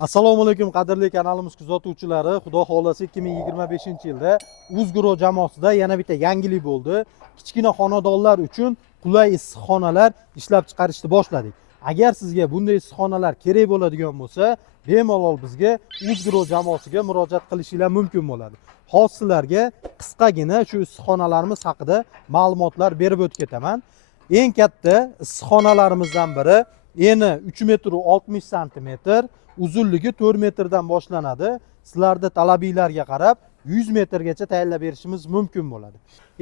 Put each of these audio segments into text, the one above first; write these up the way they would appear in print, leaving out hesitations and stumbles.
Assalomu alaykum qadrli kanalimiz kuzatuvchilari. Xudo xolasa 2025-yilda Uzgro jamoasida yana bitta yangilik bo'ldi. Kichkina xonadonlar uchun qulay issiqxonalar ishlab chiqarishni boshladik. Agar sizga bunday issiqxonalar kerak bo'ladigan bo'lsa, bemalol bizga Uzgro jamoasiga murojaat qilishingiz mumkin bo'ladi. Hozir sizlarga qisqagina shu issiqxonalarimiz haqida ma'lumotlar berib o'tib ketaman. Eng katta issiqxonalarimizdan biri eni 3,60 m, uzunligi 4 metrdan boshlanadi. Sizlarda talabinglarga qarab 100 metrgacha tayyorlab berishimiz mumkin bo'ladi.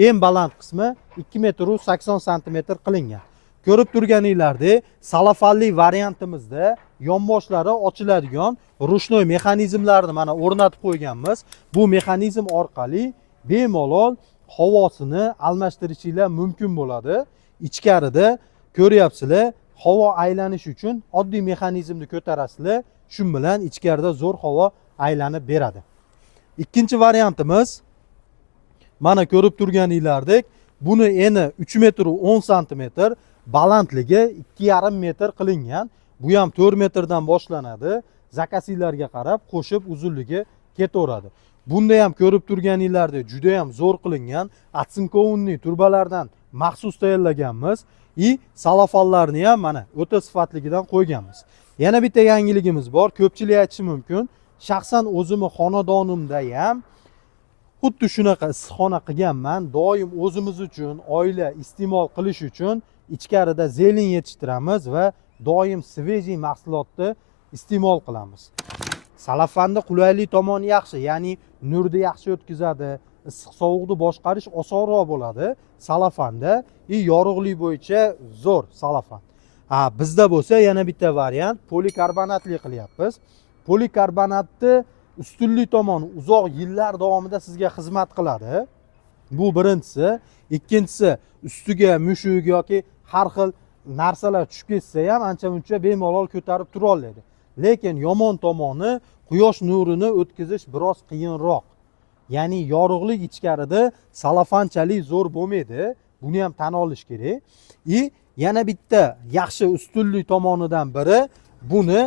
Eng baland qismi 2,80 m qilingan. Ko'rib turganinglardek, salafanli variantimizda yonboshlari ochiladigan rushnoy mexanizmlarni mana o'rnatib qo'yganmiz. Bu mexanizm orqali bemalol havosini almashtirishingiz mumkin bo'ladi. Ichkarida ko'ryapsizlar, havo aylanish uchun oddiy mexanizmni ko'tarasizlar, shu bilan ichkarida zo'r havo aylanib beradi. Ikkinchi variantimiz mana ko'rib turganinglardek, buni eni 3,10 m, balandligi 2,5 metr qilingan. Bu ham 4 metrdan boshlanadi. Zakasiylarga qarab qo'shib uzunligi ketaveradi. Bunda ham ko'rib turganinglardek juda ham zo'r qilingan. Atsinkovniy turbalardan maxsus tayyorlaganmiz. Salafonlarni ham mana o'ta sifatligidan qo'yganmiz. Yana bitta yangiligimiz bor. Ko'pchilik aytishi mumkin, shaxsan o'zimni xonadonimda ham xuddi shunaqa issiqxona qilganman. Doim o'zimiz uchun, oila iste'mol qilish uchun ichkarida zelin yetishtiramiz va doim svejiy mahsulotni iste'mol qilamiz. Salafanda qulaylik tomoni yaxshi, ya'ni nurni yaxshi o'tkazadi, issiq sovuqni boshqarish osonroq bo'ladi salafanda. Yorug'lik bo'yicha zo'r salafan. Bizda bo'lsa yana bitta variant polikarbonatli qilyapmiz. Polikarbonatni ustunlik tomoni uzoq yillar davomida sizga xizmat qiladi. Bu birinchisi. Ikkinchisi, ustiga mushuk yoki har xil narsalar tushib ketsa ham ancha-muncha bemalol ko'tarib tura oladi. Lekin yomon tomoni quyosh nurini o'tkazish biroz qiyinroq. Ya'ni yorug'lik ichkarida salafanchalik zo'r bo'lmaydi. Buni ham tan olish kerak. Yana bitta yaxshi ustunlik tomonidan biri, buni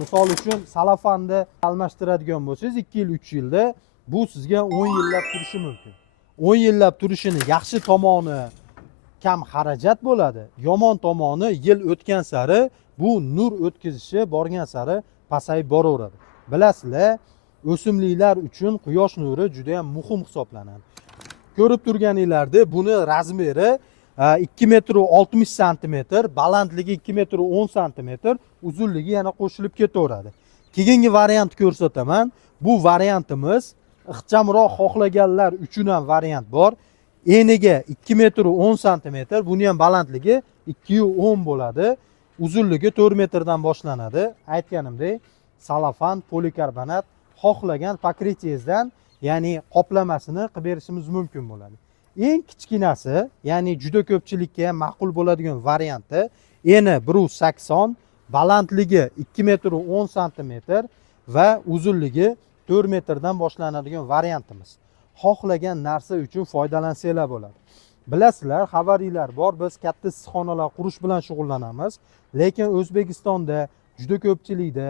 misol uchun salafanni almashtiradigan bo'lsangiz 2 yil 3 yilda bu sizga 10 yillab turishi mumkin. 10 yillab turishini yaxshi tomoni kam xarajat bo'ladi. Yomon tomoni yil o'tgan sari bu nur o'tkazishi borgan sari pasayib boraveradi. Bilasizlar, o'simliklar uchun quyosh nuri juda ham muhim hisoblanadi. Ko'rib turganinglarda buni razmeri 2,60 m, balandligi 2,10 m, uzunligi yana qo'shilib ketaveradi. Keyingi variant ko'rsataman. Bu variantimiz ixchamroq xohlaganlar uchun ham variant bor. Eniga 2,10 m, buni ham balandligi 2,10 bo'ladi. Uzunligi 4 metrdan boshlanadi. Aytganimdek, salafan, polikarbonat xohlagan pakretiyezdan, ya'ni qoplamasini qilib berishimiz mumkin bo'ladi. Eng kichkinasi, ya'ni juda ko'pchilikka ham ma'qul bo'ladigan varianti eni 1,80, balandligi 2,10 m va uzunligi 4 metrdan boshlanadigan variantimiz. Xohlagan narsa uchun foydalansanglar bo'ladi. Bilasizlar, xabaringlar bor, biz katta issiqxonalar qurish bilan shug'ullanamiz, lekin O'zbekistonda juda ko'pchilikda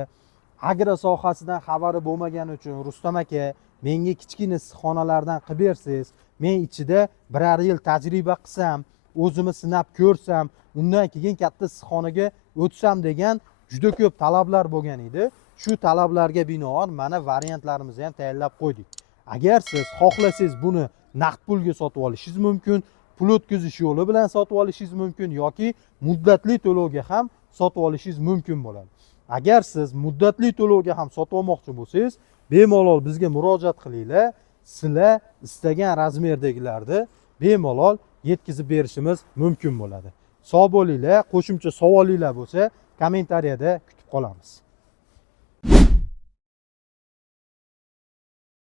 agro sohasidan xabari bo'lmagani uchun Rustam aka, menga kichkina issiqxonalardan qilib bersangiz, men ichida birar yil tajriba qilsam, o'zimni sinab ko'rsam, undan keyin katta issiqxonaga o'tsam degan juda ko'p talablar bo'lgan edi. Shu talablarga binoan mana variantlarimizni ham tayyorlab qo'ydik. Agar siz xohlasangiz buni naqd pulga sotib olishingiz mumkin, pul o'tkazish yo'li bilan sotib olishingiz mumkin yoki muddatli to'lovga ham sotib olishingiz mumkin bo'ladi. Agar siz muddatli to'lovga ham sotib olmoqchi bo'lsangiz, bemalol bizga murojaat qilinglar. Sizlar istagan razmerdagilarni bemalol yetkazib berishimiz mumkin bo'ladi. Sog' bo'linglar. Qo'shimcha savolinglar bo'lsa, kommentariyada kutib qolamiz.